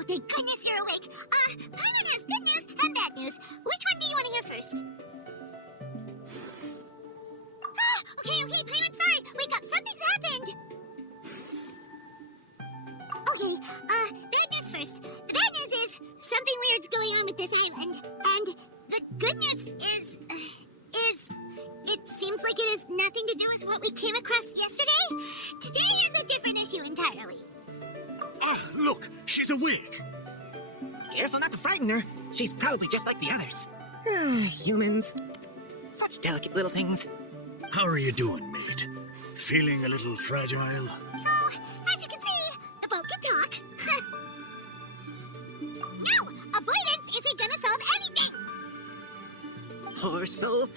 Oh, thank goodness you're awake. Paimon has good news and bad news. Which one do you want to hear first? Okay, Paimon, sorry. Wake up, something's happened. Okay, bad news first. The bad news is something weird's going on with this island. And the good news is it seems like it has nothing to do with what we came across yesterday. Today is a different issue entirely. Ah, look, she's awake. Careful not to frighten her. She's probably just like the others. Humans. Such delicate little things. How are you doing, mate? Feeling a little fragile? So, as you can see, the boat can talk. Now, avoidance isn't gonna solve anything. Poor soul.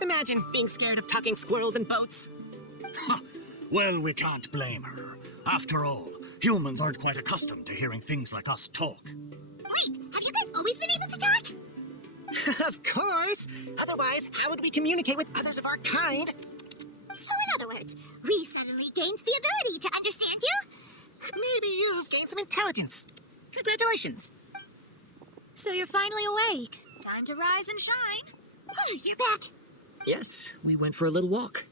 Imagine being scared of talking squirrels and boats. Well, we can't blame her. After all, humans aren't quite accustomed to hearing things like us talk. Wait, have you guys always been able to talk? Of course. Otherwise, how would we communicate with others of our kind? So in other words, we suddenly gained the ability to understand you? Maybe you've gained some intelligence. Congratulations. So you're finally awake. Time to rise and shine. Oh, you're back. Yes, we went for a little walk.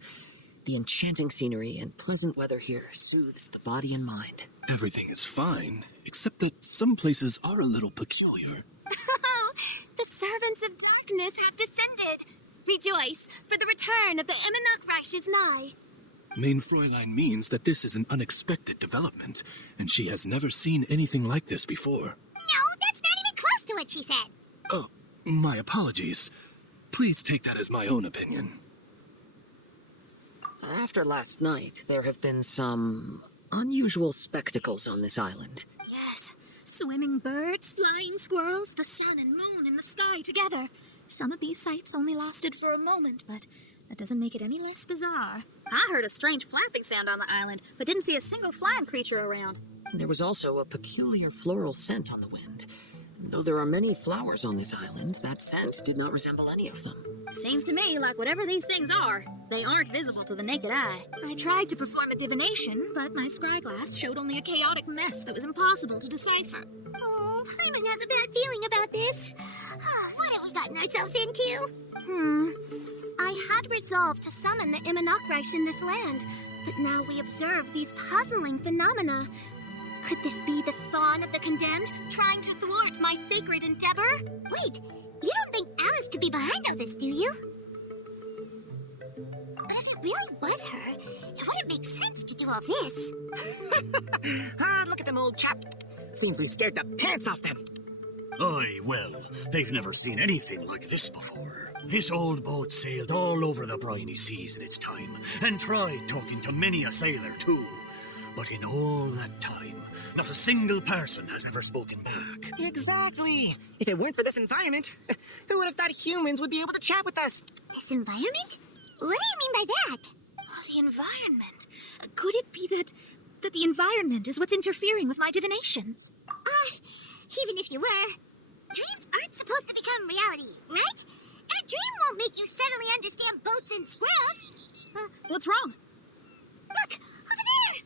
The enchanting scenery and pleasant weather here soothes the body and mind. Everything is fine, except that some places are a little peculiar. The servants of darkness have descended. Rejoice, for the return of the Imanakreish is nigh. Main Fräulein means that this is an unexpected development, and she has never seen anything like this before. No, that's not even close to what she said. Oh, my apologies. Please take that as my own opinion. After last night, there have been some unusual spectacles on this island. Yes, swimming birds, flying squirrels, the sun and moon in the sky together. Some of these sights only lasted for a moment, but that doesn't make it any less bizarre. I heard a strange flapping sound on the island, but didn't see a single flying creature around. There was also a peculiar floral scent on the wind. Though there are many flowers on this island, that scent did not resemble any of them. Seems to me like whatever these things are, they aren't visible to the naked eye. I tried to perform a divination, but my scryglass showed only a chaotic mess that was impossible to decipher. Oh, Paimon has a bad feeling about this. What have we gotten ourselves into? I had resolved to summon the Imanakreish in this land, but now we observe these puzzling phenomena. Could this be the spawn of the condemned, trying to thwart my sacred endeavor? Wait, you don't think Alice could be behind all this, do you? But if it really was her, it wouldn't make sense to do all this. Look at them, old chap. Seems we scared the pants off them. Aye, well, they've never seen anything like this before. This old boat sailed all over the briny seas in its time, and tried talking to many a sailor too. But in all that time, not a single person has ever spoken back. Exactly. If it weren't for this environment, who would have thought humans would be able to chat with us? This environment? What do you mean by that? Oh, the environment. Could it be that the environment is what's interfering with my divinations? Even if you were, dreams aren't supposed to become reality, right? And a dream won't make you suddenly understand boats and squirrels. What's wrong? Look, over there!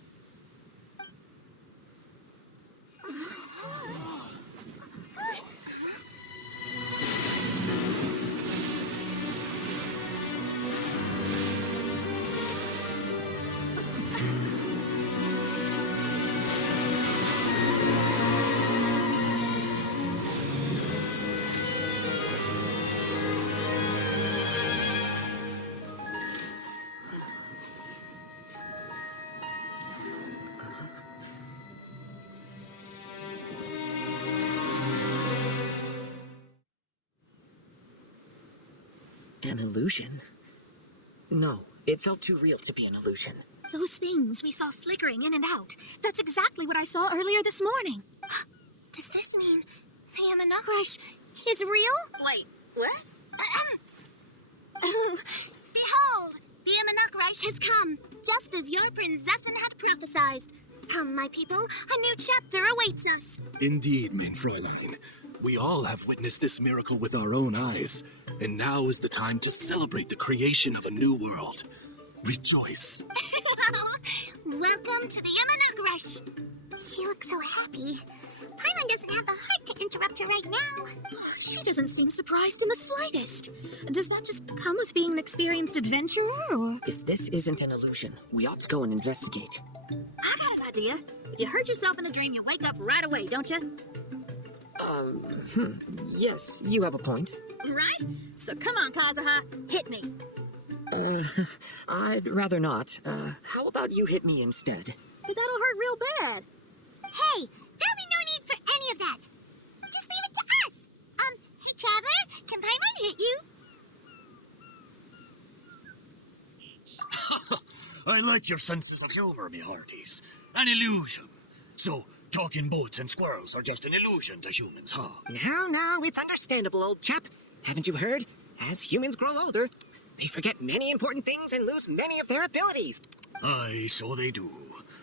An illusion? No, it felt too real to be an illusion. Those things we saw flickering in and out. That's exactly what I saw earlier this morning. Does this mean the Imanakreish is real? Wait, what? Behold, the Imanakreish has come, just as your prinzessin had prophesied. Come, my people, a new chapter awaits us. Indeed, Main Fräulein. We all have witnessed this miracle with our own eyes, and now is the time to celebrate the creation of a new world. Rejoice. Welcome to the Imanakreish. She looks so happy. Paimon doesn't have the heart to interrupt her right now. She doesn't seem surprised in the slightest. Does that just come with being an experienced adventurer, or? If this isn't an illusion, we ought to go and investigate. I got an idea. If you hurt yourself in a dream, you wake up right away, don't you? Yes, you have a point. Right? So come on, Kazuha, hit me. I'd rather not. How about you hit me instead? But that'll hurt real bad. Hey, there'll be no need for any of that. Just leave it to us. Hey, Traveler, can Paimon hit you? I like your senses of humor, me hearties. An illusion. So, talking boats and squirrels are just an illusion to humans, huh? Now, it's understandable, old chap. Haven't you heard? As humans grow older, they forget many important things and lose many of their abilities. Aye, so they do.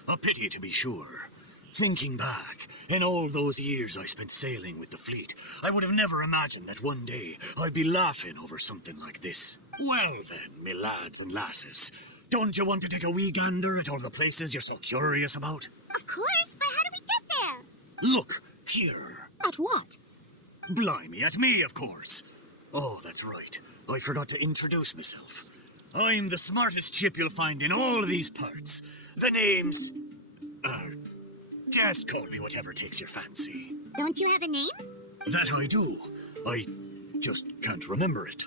A pity, to be sure. Thinking back, in all those years I spent sailing with the fleet, I would have never imagined that one day I'd be laughing over something like this. Well then, me lads and lasses, don't you want to take a wee gander at all the places you're so curious about? Of course, but how do we get there? Look, here. At what? Blimey, at me, of course. Oh, that's right. I forgot to introduce myself. I'm the smartest chip you'll find in all these parts. The name's... just call me whatever takes your fancy. Don't you have a name? That I do. I just can't remember it.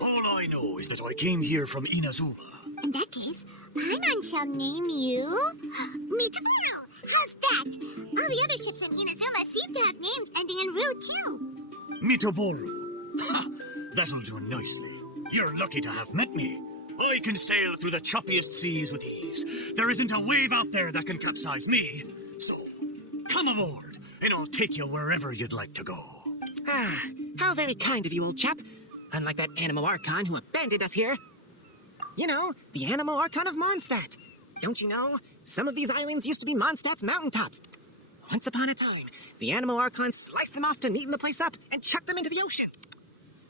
All I know is that I came here from Inazuma. In that case, Paimon shall name you... Mitaboru! How's that? All the other ships in Inazuma seem to have names ending in Ru, too. Mitaboru. Ha! That'll do nicely. You're lucky to have met me. I can sail through the choppiest seas with ease. There isn't a wave out there that can capsize me. So, come aboard, and I'll take you wherever you'd like to go. Ah, how very kind of you, old chap. Unlike that Animo Archon who abandoned us here. You know, the Animo Archon of Mondstadt. Don't you know? Some of these islands used to be Mondstadt's mountaintops. Once upon a time, the Animo Archon sliced them off to neaten the place up and chucked them into the ocean.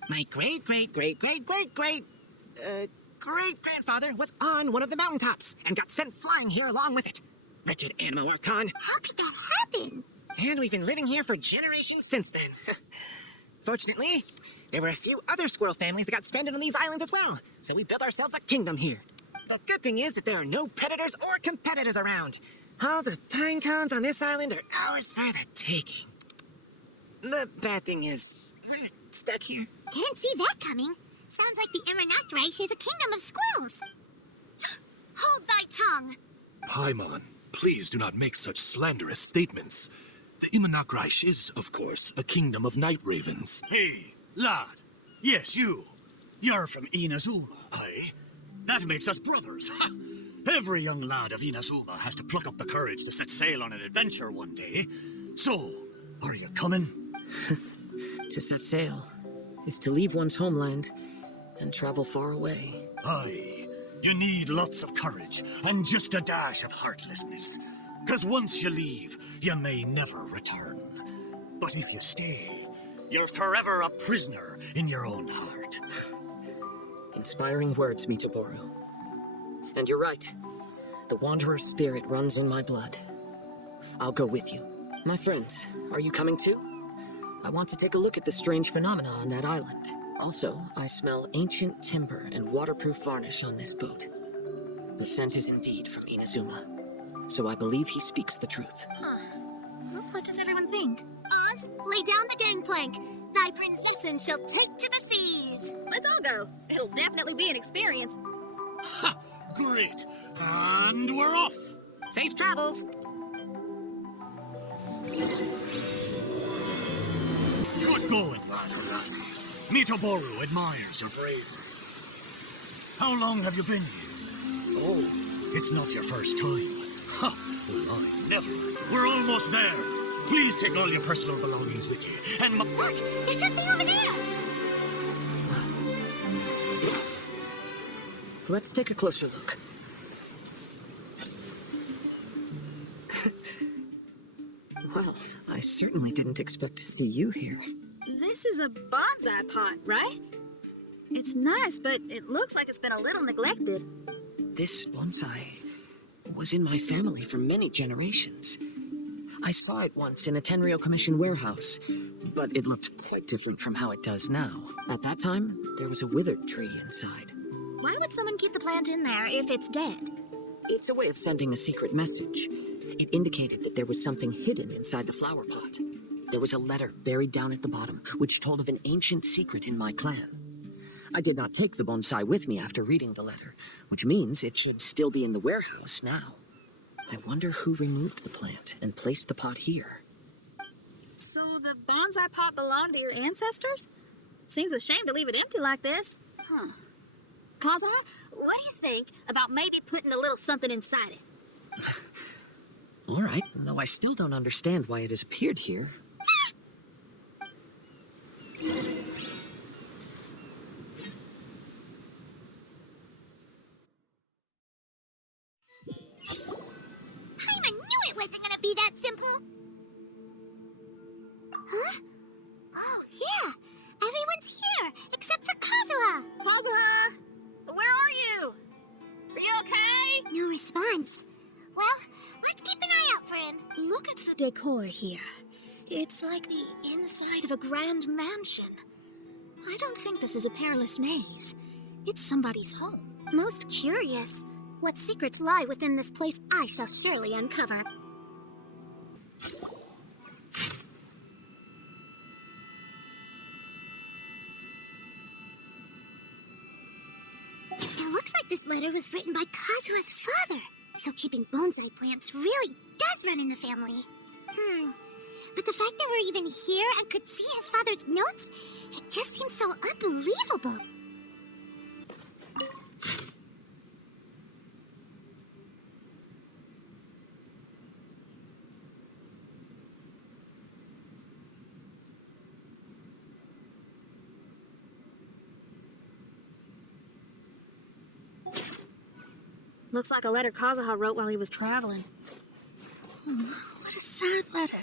My great-grandfather was on one of the mountaintops and got sent flying here along with it. Wretched Animo Archon. How could that happen? And we've been living here for generations since then. Fortunately, there were a few other squirrel families that got stranded on these islands as well, so we built ourselves a kingdom here. The good thing is that there are no predators or competitors around. All the pine cones on this island are ours for the taking. The bad thing is, we're stuck here. Didn't see that coming. Sounds like the Immernachtreich is a kingdom of squirrels. Hold thy tongue! Paimon, please do not make such slanderous statements. The Immernachtreich is, of course, a kingdom of night ravens. Hey, lad. Yes, you. You're from Inazuma, aye? That makes us brothers. Ha! Every young lad of Inazuma has to pluck up the courage to set sail on an adventure one day. So, are you coming? To set sail is to leave one's homeland and travel far away. Aye. You need lots of courage and just a dash of heartlessness. 'Cause once you leave, you may never return. But if you stay, you're forever a prisoner in your own heart. Inspiring words, Mitaboru. And you're right. The wanderer spirit runs in my blood. I'll go with you. My friends, are you coming too? I want to take a look at the strange phenomena on that island. Also, I smell ancient timber and waterproof varnish on this boat. The scent is indeed from Inazuma. So I believe he speaks the truth. Well, what does everyone think? Oz, lay down the gangplank. Thy princess shall take to the seas. Let's all go. It'll definitely be an experience. Ha! Great. And we're off. Safe travels. Good going, lads and lassies. Mitaboru admires your bravery. How long have you been here? Oh, it's not your first time. Ha! Well, I never. We're almost there. Please take all your personal belongings with you. And Look, there's something over there. Yes. Let's take a closer look. Well, I certainly didn't expect to see you here. This is a bonsai pot, right? It's nice, but it looks like it's been a little neglected. This bonsai was in my family for many generations. I saw it once in a Tenryou Commission warehouse, but it looked quite different from how it does now. At that time, there was a withered tree inside. Why would someone keep the plant in there if it's dead? It's a way of sending a secret message. It indicated that there was something hidden inside the flower pot. There was a letter buried down at the bottom, which told of an ancient secret in my clan. I did not take the bonsai with me after reading the letter, which means it should still be in the warehouse now. I wonder who removed the plant and placed the pot here. So the bonsai pot belonged to your ancestors? Seems a shame to leave it empty like this. Huh. Kazuha, what do you think about maybe putting a little something inside it? All right, though I still don't understand why it has appeared here. Paimon knew it wasn't gonna be that simple! Huh? Oh, yeah! Everyone's here, except for Kazuha! Kazuha! Where are you? Are you okay? No response. Well, let's keep an eye out for him. Look at the decor here. It's like the inside of a grand mansion. I don't think this is a perilous maze. It's somebody's home. Most curious. What secrets lie within this place I shall surely uncover. It looks like this letter was written by Kazuha's father. So keeping bonsai plants really does run in the family. But the fact that we're even here and could see his father's notes, it just seems so unbelievable. Looks like a letter Kazuha wrote while he was traveling. What a sad letter.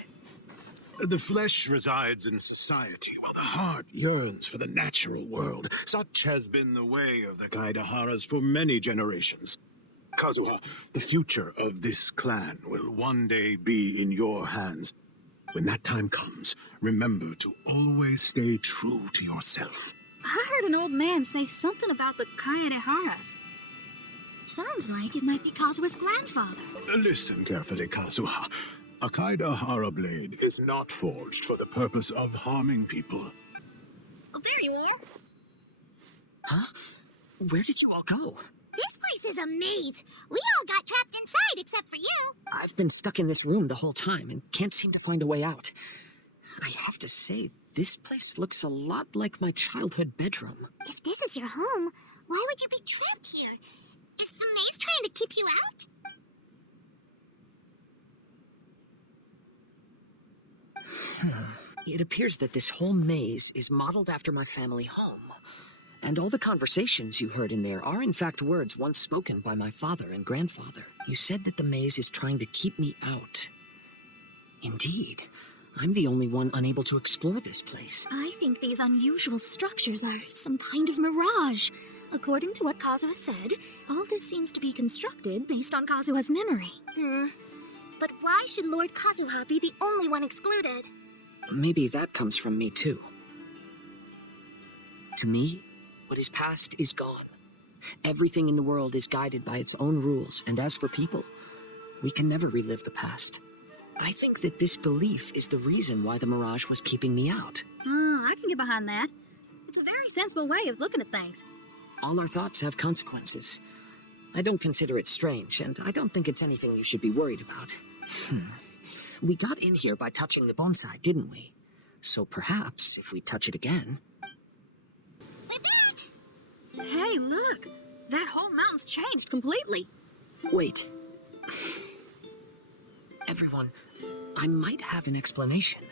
The flesh resides in society, while the heart yearns for the natural world. Such has been the way of the Kaidaharas for many generations. Kazuha, the future of this clan will one day be in your hands. When that time comes, remember to always stay true to yourself. I heard an old man say something about the Kaidaharas. Sounds like it might be Kazuha's grandfather. Listen carefully, Kazuha. A Kaidahara blade is not forged for the purpose of harming people. Oh, there you are. Huh? Where did you all go? This place is a maze. We all got trapped inside except for you. I've been stuck in this room the whole time and can't seem to find a way out. I have to say, this place looks a lot like my childhood bedroom. If this is your home, why would you be trapped here? Is the maze trying to keep you out? It appears that this whole maze is modeled after my family home. And all the conversations you heard in there are in fact words once spoken by my father and grandfather. You said that the maze is trying to keep me out. Indeed, I'm the only one unable to explore this place. I think these unusual structures are some kind of mirage. According to what Kazuha said, all this seems to be constructed based on Kazuha's memory. But why should Lord Kazuha be the only one excluded? Maybe that comes from me too. To me, what is past is gone. Everything in the world is guided by its own rules, and as for people, we can never relive the past. I think that this belief is the reason why the mirage was keeping me out. I can get behind that. It's a very sensible way of looking at things. All our thoughts have consequences. I don't consider it strange, and I don't think it's anything you should be worried about. We got in here by touching the bonsai, didn't we? So perhaps, if we touch it again... We're back! Hey, look! That whole mountain's changed completely. Wait. Everyone, I might have an explanation.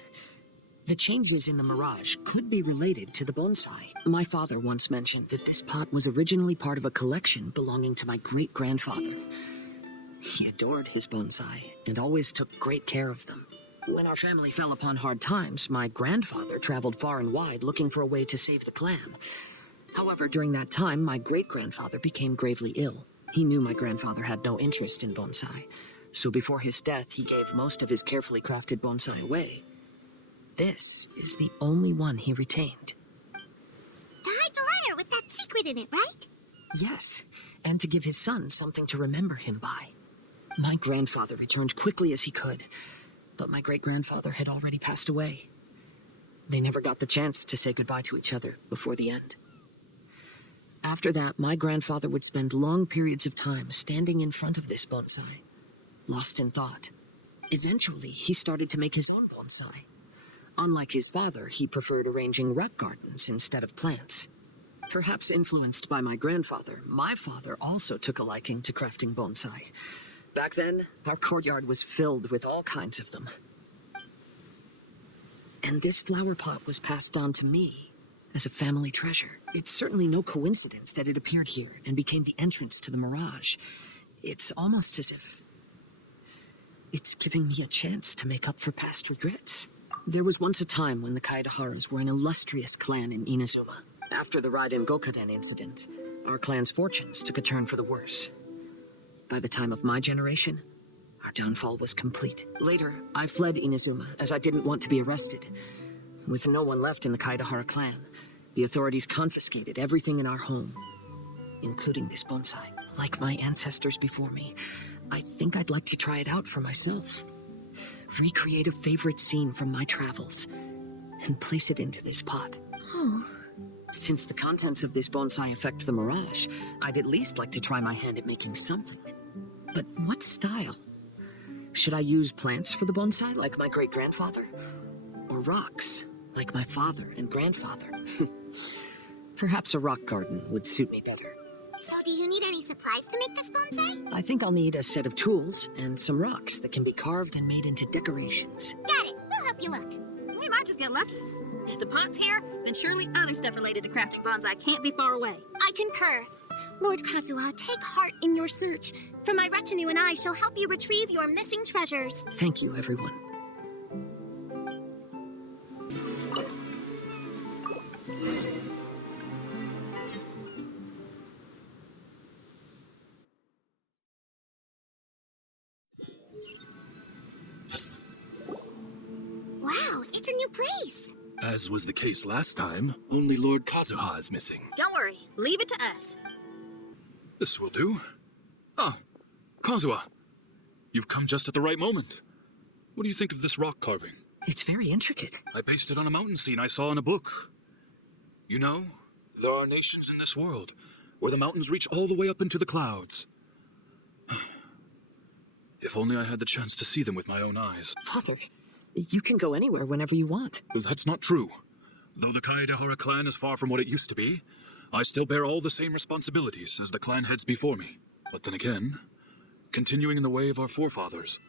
The changes in the mirage could be related to the bonsai. My father once mentioned that this pot was originally part of a collection belonging to my great-grandfather. He adored his bonsai and always took great care of them. When our family fell upon hard times, my grandfather traveled far and wide looking for a way to save the clan. However, during that time, my great-grandfather became gravely ill. He knew my grandfather had no interest in bonsai, So before his death, he gave most of his carefully crafted bonsai away. This is the only one he retained. To hide the letter with that secret in it, right? Yes, and to give his son something to remember him by. My grandfather returned quickly as he could, but my great-grandfather had already passed away. They never got the chance to say goodbye to each other before the end. After that, my grandfather would spend long periods of time standing in front of this bonsai, lost in thought. Eventually, he started to make his own bonsai. Unlike his father, he preferred arranging rock gardens instead of plants. Perhaps influenced by my grandfather, my father also took a liking to crafting bonsai. Back then, our courtyard was filled with all kinds of them. And this flower pot was passed down to me as a family treasure. It's certainly no coincidence that it appeared here and became the entrance to the Mirage. It's almost as if it's giving me a chance to make up for past regrets. There was once a time when the Kaidaharas were an illustrious clan in Inazuma. After the Raiden Gokaden incident, our clan's fortunes took a turn for the worse. By the time of my generation, our downfall was complete. Later, I fled Inazuma as I didn't want to be arrested. With no one left in the Kaidahara clan, the authorities confiscated everything in our home, including this bonsai. Like my ancestors before me, I think I'd like to try it out for myself. Recreate a favorite scene from my travels and place it into this pot. Oh, Since the contents of this bonsai affect the Mirage, I'd at least like to try my hand at making something. But what style? Should I use plants for the bonsai, like my great-grandfather? Or rocks, like my father and grandfather? Perhaps a rock garden would suit me better. So do you need any supplies to make this bonsai? I think I'll need a set of tools and some rocks that can be carved and made into decorations. Got it. We'll help you look. We might just get lucky. If the pot's here, then surely other stuff related to crafting bonsai can't be far away. I concur. Lord Kazuha, take heart in your search, for my retinue and I shall help you retrieve your missing treasures. Thank you, everyone. Wow, it's a new place. As was the case last time, only Lord Kazuha is missing. Don't worry, leave it to us. This will do. Ah, Kazuha. You've come just at the right moment. What do you think of this rock carving? It's very intricate. I based it on a mountain scene I saw in a book. You know, there are nations in this world where the mountains reach all the way up into the clouds. If only I had the chance to see them with my own eyes. Father, you can go anywhere whenever you want. That's not true. Though the Kaedehara clan is far from what it used to be, I still bear all the same responsibilities as the clan heads before me. But then again, continuing in the way of our forefathers,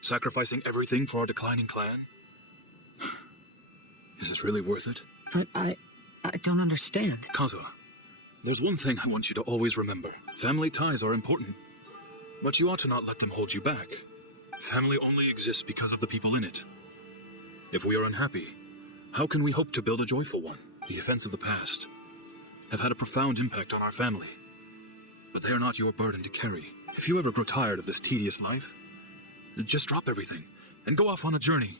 sacrificing everything for our declining clan, is it really worth it? But I don't understand. Kazuha, there's one thing I want you to always remember. Family ties are important, but you ought to not let them hold you back. Family only exists because of the people in it. If we are unhappy, how can we hope to build a joyful one? The events of the past have had a profound impact on our family, but they are not your burden to carry. If you ever grow tired of this tedious life, just drop everything and go off on a journey.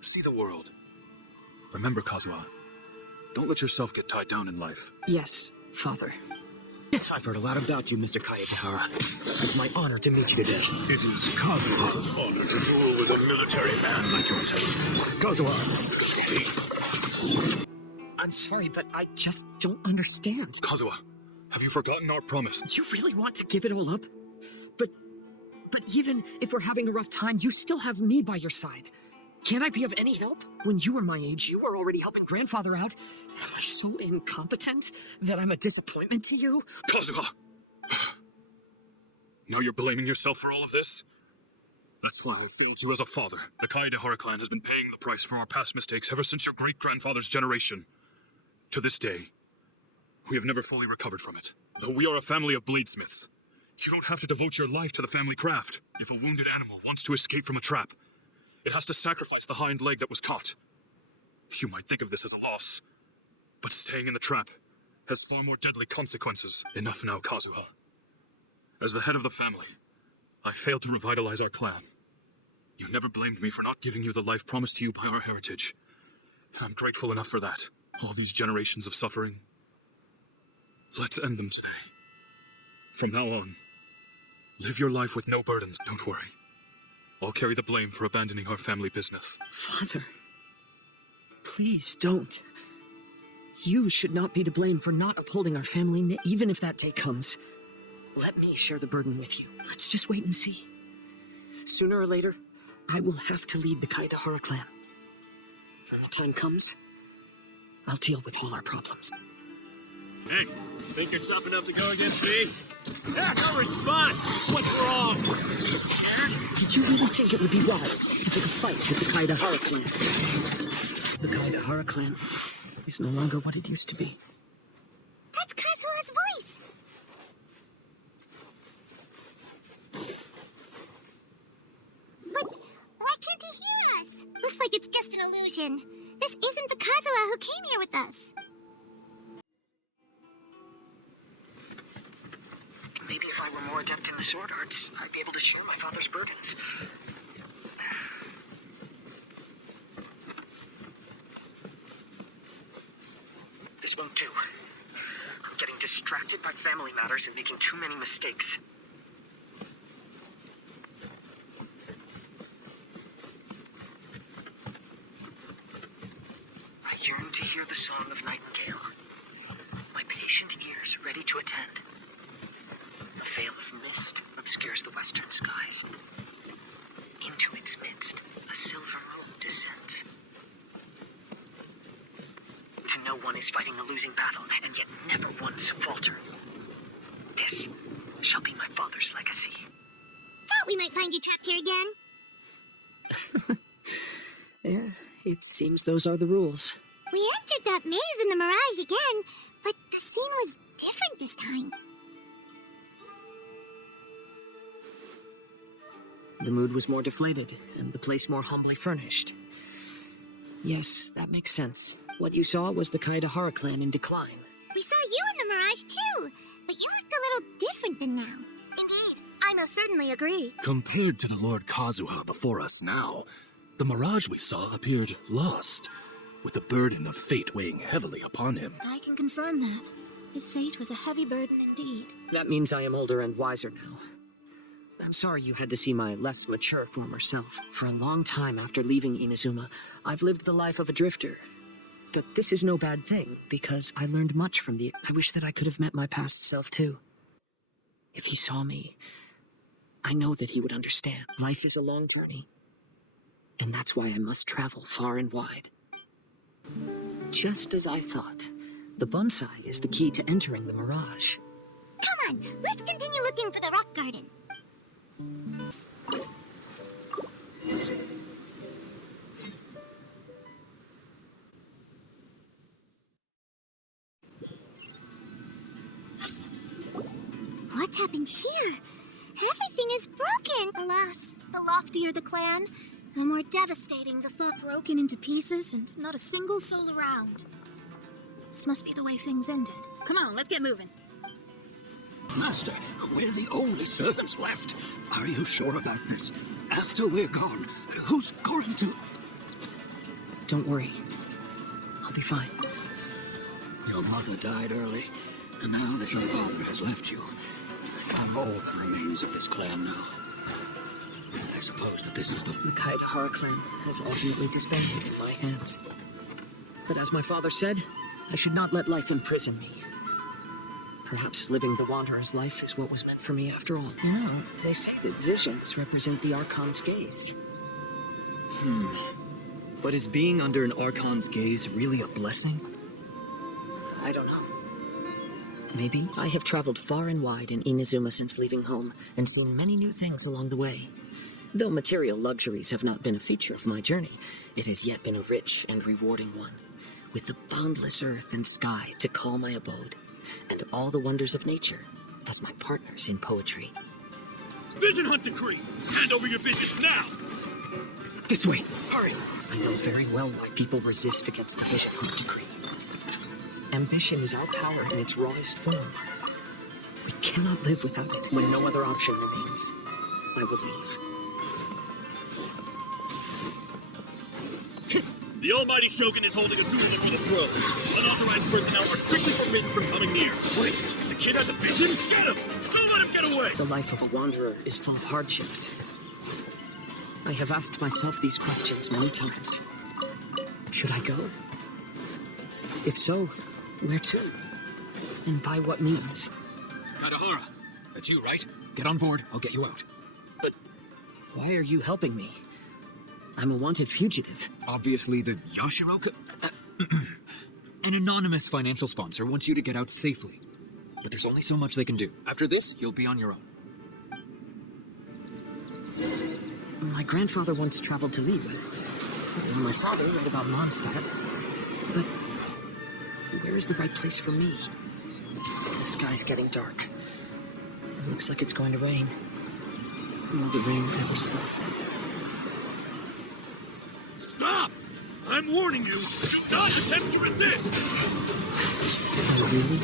See the world. Remember, Kazuha, don't let yourself get tied down in life. Yes, Father. I've heard a lot about you, Mr. Kayatahara. It's my honor to meet you today. It is Kazuha's honor to duel with a military man like yourself. Kazuha, I'm sorry, but I just don't understand. Kazuha, have you forgotten our promise? You really want to give it all up? But even if we're having a rough time, you still have me by your side. Can't I be of any help? When you were my age, you were already helping grandfather out. Am I so incompetent that I'm a disappointment to you? Kazuha! Now you're blaming yourself for all of this? That's why I failed you as a father. The Kaedehara clan has been paying the price for our past mistakes ever since your great-grandfather's generation. To this day, we have never fully recovered from it. Though we are a family of bladesmiths, you don't have to devote your life to the family craft. If a wounded animal wants to escape from a trap, it has to sacrifice the hind leg that was caught. You might think of this as a loss, but staying in the trap has far more deadly consequences. Enough now, Kazuha. As the head of the family, I failed to revitalize our clan. You never blamed me for not giving you the life promised to you by our heritage. And I'm grateful enough for that. All these generations of suffering. Let's end them today. From now on, live your life with no burdens, don't worry. I'll carry the blame for abandoning our family business. Father, please don't. You should not be to blame for not upholding our family, even if that day comes. Let me share the burden with you. Let's just wait and see. Sooner or later, I will have to lead the Kaidahara clan. When the time comes, I'll deal with all our problems. Hey, think you're tough enough to go against me? Yeah, no response! What's wrong? Did you really think it would be wise to pick a fight with the Kaidahara clan? The Kaidahara clan is no longer what it used to be. That's Kazuha's voice. But why can't he hear us? Looks like it's just an illusion. This isn't the Kazuha who came here with us. Maybe if I were more adept in the sword arts, I'd be able to share my father's burdens. This won't do. I'm getting distracted by family matters and making too many mistakes. I yearn to hear the song of nightingale. My patient ears ready to attend. A veil of mist obscures the western skies. Into its midst, a silver moon descends. To know one is fighting a losing battle, and yet never once falter. This shall be my father's legacy. Thought we might find you trapped here again. Yeah, it seems those are the rules. We entered that maze in the Mirage again, but the scene was different this time. The mood was more deflated, and the place more humbly furnished. Yes, that makes sense. What you saw was the Kaidahara clan in decline. We saw you in the Mirage too, but you looked a little different than now. Indeed, I most certainly agree. Compared to the Lord Kazuha before us now, the mirage we saw appeared lost, with the burden of fate weighing heavily upon him. I can confirm that. His fate was a heavy burden indeed. That means I am older and wiser now. I'm sorry you had to see my less mature former self. For a long time after leaving Inazuma, I've lived the life of a drifter. But this is no bad thing, because I learned much from the... I wish that I could have met my past self, too. If he saw me, I know that he would understand. Life is a long journey, and that's why I must travel far and wide. Just as I thought, the bonsai is the key to entering the Mirage. Come on, let's continue looking for the rock garden. What's happened here? Everything is broken. Alas, the loftier the clan, the more devastating the thought broken into pieces and not a single soul around. This must be the way things ended. Come on, let's get moving. Master, we're the only servants left. Are you sure about this? After we're gone, who's going to... Don't worry. I'll be fine. Your mother died early, and now that your father has left you, I'm all that remains of this clan now. I suppose that this is the... The Kaidahara clan has ultimately disbanded in my hands. But as my father said, I should not let life imprison me. Perhaps living the Wanderer's life is what was meant for me after all. You know, they say that visions represent the Archon's gaze. But is being under an Archon's gaze really a blessing? I don't know. Maybe. I have traveled far and wide in Inazuma since leaving home, and seen many new things along the way. Though material luxuries have not been a feature of my journey, it has yet been a rich and rewarding one, with the boundless earth and sky to call my abode, and all the wonders of nature as my partners in poetry. Vision Hunt Decree! Hand over your visions now! This way! Hurry! I know very well why people resist against the Vision Hunt Decree. Ambition is our power in its rawest form. We cannot live without it when no other option remains. I will leave. The almighty Shogun is holding a duel before the throne. Unauthorized personnel are strictly forbidden from coming near. Wait, the kid has a vision? Get him! Don't let him get away! The life of a wanderer is full of hardships. I have asked myself these questions many times. Should I go? If so, where to? And by what means? Kadahara, that's you, right? Get on board, I'll get you out. But why are you helping me? I'm a wanted fugitive. Obviously, the Yashiroka... An anonymous financial sponsor wants you to get out safely. But there's only so much they can do. After this, you'll be on your own. My grandfather once traveled to Liyue. And my father read about Mondstadt. But where is the right place for me? The sky's getting dark. It looks like it's going to rain. Will the rain ever stop? Stop! I'm warning you, do not attempt to resist! Oh, really?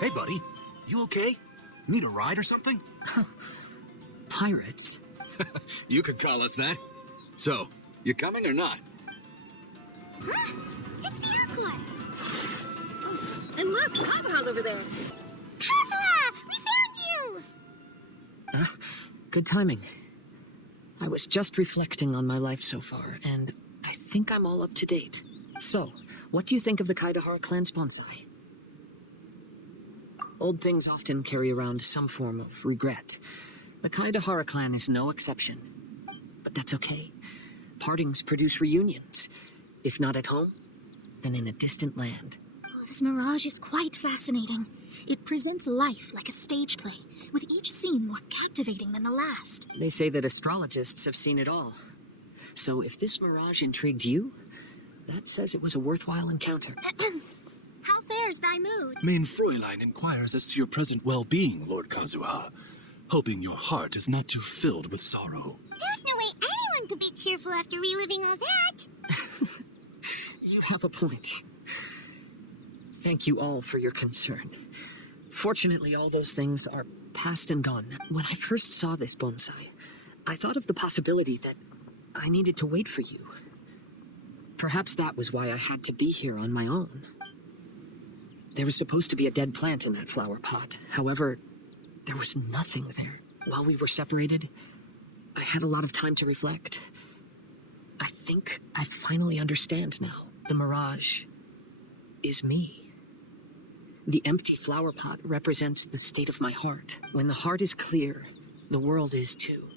Hey, buddy. You okay? Need a ride or something? Pirates? You could call us that. So, you coming or not? Huh? It's the Aqua! And look, Kazuha's over there. Kazuha! We found you! Good timing. I was just reflecting on my life so far, and I think I'm all up to date. So, what do you think of the Kaidahara clan's bonsai? Old things often carry around some form of regret. The Kaidahara clan is no exception. But that's okay. Partings produce reunions. If not at home, then in a distant land. Oh, this mirage is quite fascinating. It presents life like a stage play, with each scene more captivating than the last. They say that astrologists have seen it all. So if this mirage intrigued you, that says it was a worthwhile encounter. How fares thy mood? Main Fräulein inquires as to your present well-being, Lord Kazuha, hoping your heart is not too filled with sorrow. There's no way anyone could be cheerful after reliving all that. You have a point. Thank you all for your concern. Fortunately, all those things are past and gone. When I first saw this bonsai, I thought of the possibility that I needed to wait for you. Perhaps that was why I had to be here on my own. There was supposed to be a dead plant in that flower pot. However, there was nothing there. While we were separated, I had a lot of time to reflect. I think I finally understand now. The mirage is me. The empty flower pot represents the state of my heart. When the heart is clear, the world is too.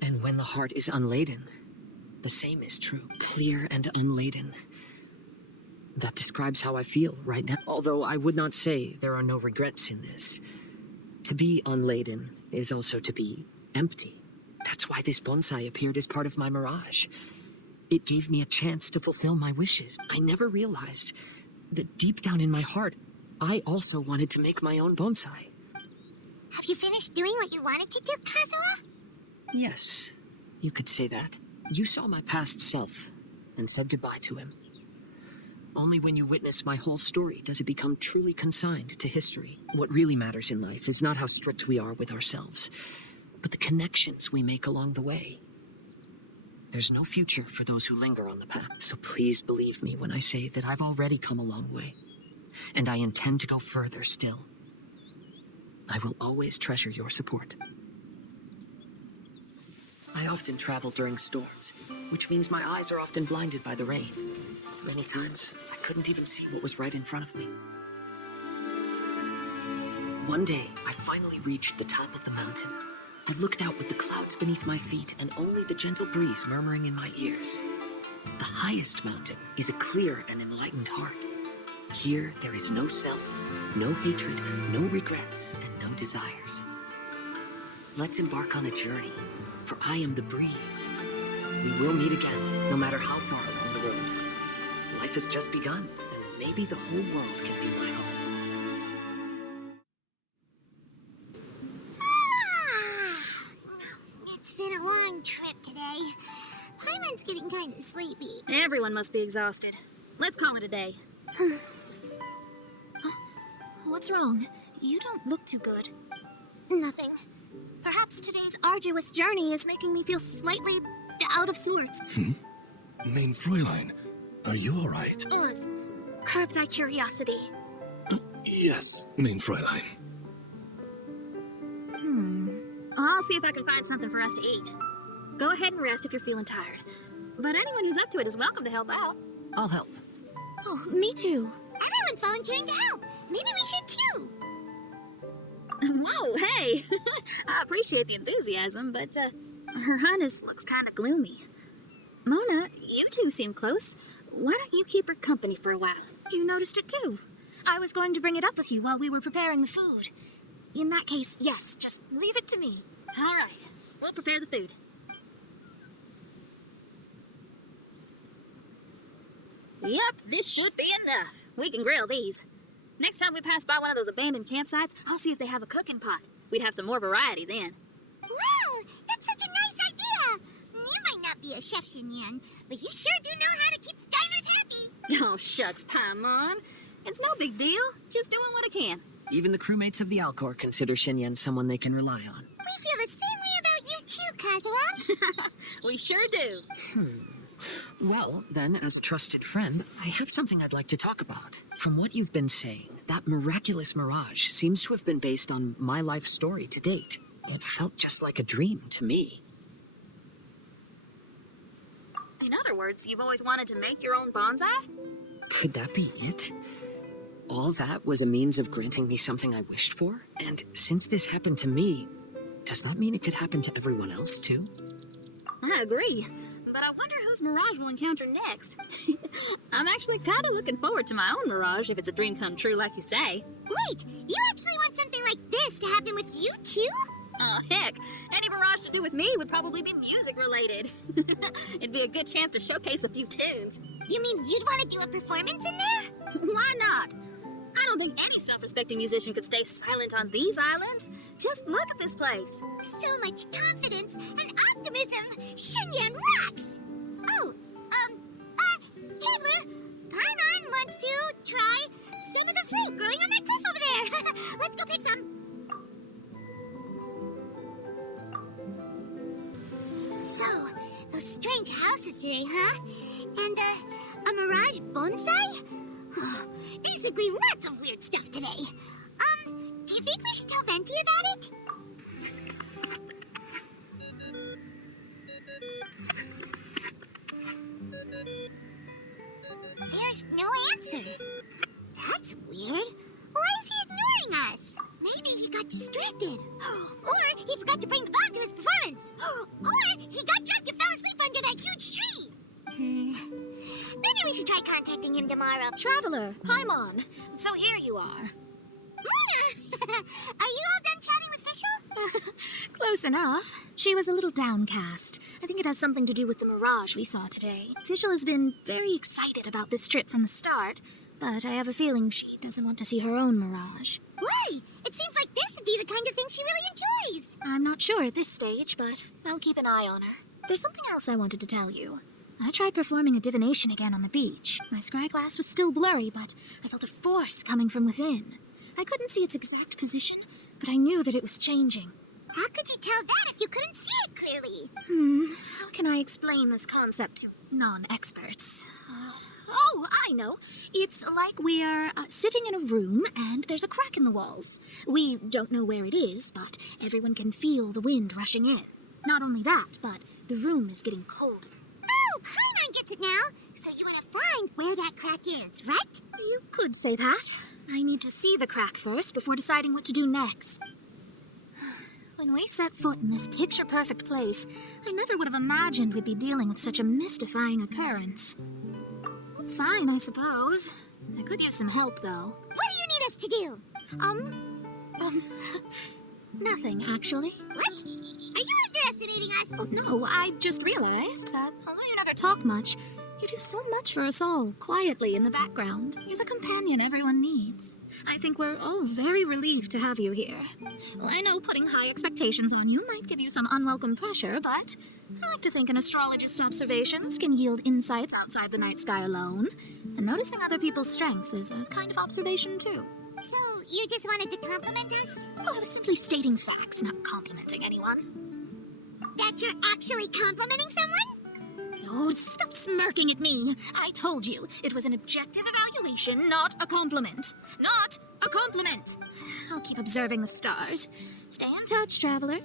And when the heart is unladen, the same is true. Clear and unladen. That describes how I feel right now. Although I would not say there are no regrets in this. To be unladen is also to be empty. That's why this bonsai appeared as part of my mirage. It gave me a chance to fulfill my wishes. I never realized that deep down in my heart, I also wanted to make my own bonsai. Have you finished doing what you wanted to do, Kazuha? Yes, you could say that. You saw my past self and said goodbye to him. Only when you witness my whole story does it become truly consigned to history. What really matters in life is not how strict we are with ourselves, but the connections we make along the way. There's no future for those who linger on the path, so please believe me when I say that I've already come a long way, and I intend to go further still. I will always treasure your support. I often travel during storms, which means my eyes are often blinded by the rain. Many times, I couldn't even see what was right in front of me. One day, I finally reached the top of the mountain. I looked out with the clouds beneath my feet and only the gentle breeze murmuring in my ears. The highest mountain is a clear and enlightened heart. Here, there is no self, no hatred, no regrets, and no desires. Let's embark on a journey, for I am the breeze. We will meet again, no matter how far along the road. Life has just begun, and maybe the whole world can be my home. It's been a long trip today. Paimon's getting kind of sleepy. Everyone must be exhausted. Let's call it a day. What's wrong? You don't look too good. Nothing. Perhaps today's arduous journey is making me feel slightly out of sorts. Main Fräulein, are you all right? Oz, curb thy curiosity. Yes, Main Fräulein. I'll see if I can find something for us to eat. Go ahead and rest if you're feeling tired. But anyone who's up to it is welcome to help out. I'll help. Oh, me too. Everyone's volunteering to help. Maybe we should too. Whoa, hey! I appreciate the enthusiasm, but her highness looks kind of gloomy. Mona, you two seem close. Why don't you keep her company for a while? You noticed it too. I was going to bring it up with you while we were preparing the food. In that case, yes, just leave it to me. All right, we'll prepare the food. Yep, this should be enough. We can grill these. Next time we pass by one of those abandoned campsites, I'll see if they have a cooking pot. We'd have some more variety then. Wow, that's such a nice idea. You might not be a chef, Xinyan, but you sure do know how to keep the diners happy. Oh, shucks, Paimon. It's no big deal. Just doing what I can. Even the crewmates of the Alcor consider Xinyan someone they can rely on. We feel the same way about you too, Kazuha. We sure do. Well, then, as trusted friend, I have something I'd like to talk about. From what you've been saying, that miraculous mirage seems to have been based on my life story to date. It felt just like a dream to me. In other words, you've always wanted to make your own bonsai? Could that be it? All that was a means of granting me something I wished for? And since this happened to me, does that mean it could happen to everyone else, too? I agree. But I wonder whose mirage we'll encounter next. I'm actually kind of looking forward to my own mirage if it's a dream come true like you say. Wait, you actually want something like this to happen with you too? Oh, heck. Any mirage to do with me would probably be music related. It'd be a good chance to showcase a few tunes. You mean you'd want to do a performance in there? Why not? I don't think any self-respecting musician could stay silent on these islands. Just look at this place. So much confidence and optimism. Xinyan rocks! Oh, Traveler, Paimon wants to try some of the fruit growing on that cliff over there. Let's go pick some. So, those strange houses today, huh? And, a mirage bonsai? Basically, lots of weird stuff today. Do you think we should tell Venti about it? There's no answer. That's weird. Why is he ignoring us? Maybe he got distracted. Or he forgot to bring the bomb to his performance. Or he got drunk and fell asleep under that huge tree. Maybe we should try contacting him tomorrow. Traveler, Paimon, so here you are. Mona! Are you all done chatting with Fischl? Close enough. She was a little downcast. I think it has something to do with the mirage we saw today. Fischl has been very excited about this trip from the start, but I have a feeling she doesn't want to see her own mirage. Why? It seems like this would be the kind of thing she really enjoys. I'm not sure at this stage, but I'll keep an eye on her. There's something else I wanted to tell you. I tried performing a divination again on the beach. My scry glass was still blurry, but I felt a force coming from within. I couldn't see its exact position, but I knew that it was changing. How could you tell that if you couldn't see it clearly? How can I explain this concept to non-experts? Oh, I know. It's like we're sitting in a room and there's a crack in the walls. We don't know where it is, but everyone can feel the wind rushing in. Not only that, but the room is getting colder. Oh, Paimon gets it now. So you want to find where that crack is, right? You could say that. I need to see the crack first before deciding what to do next. When we set foot in this picture-perfect place, I never would have imagined we'd be dealing with such a mystifying occurrence. Fine, I suppose. I could use some help, though. What do you need us to do? Nothing, actually. What? Are you underestimating us? Oh, no, I just realized that although you never talk much, you do so much for us all, quietly in the background. You're the companion everyone needs. I think we're all very relieved to have you here. Well, I know putting high expectations on you might give you some unwelcome pressure, but I like to think an astrologist's observations can yield insights outside the night sky alone. And noticing other people's strengths is a kind of observation, too. So, you just wanted to compliment us? Oh, I was simply stating facts, not complimenting anyone. That you're actually complimenting someone? Oh, stop smirking at me. I told you, it was an objective evaluation, not a compliment. Not a compliment. I'll keep observing the stars. Stay in touch, traveler.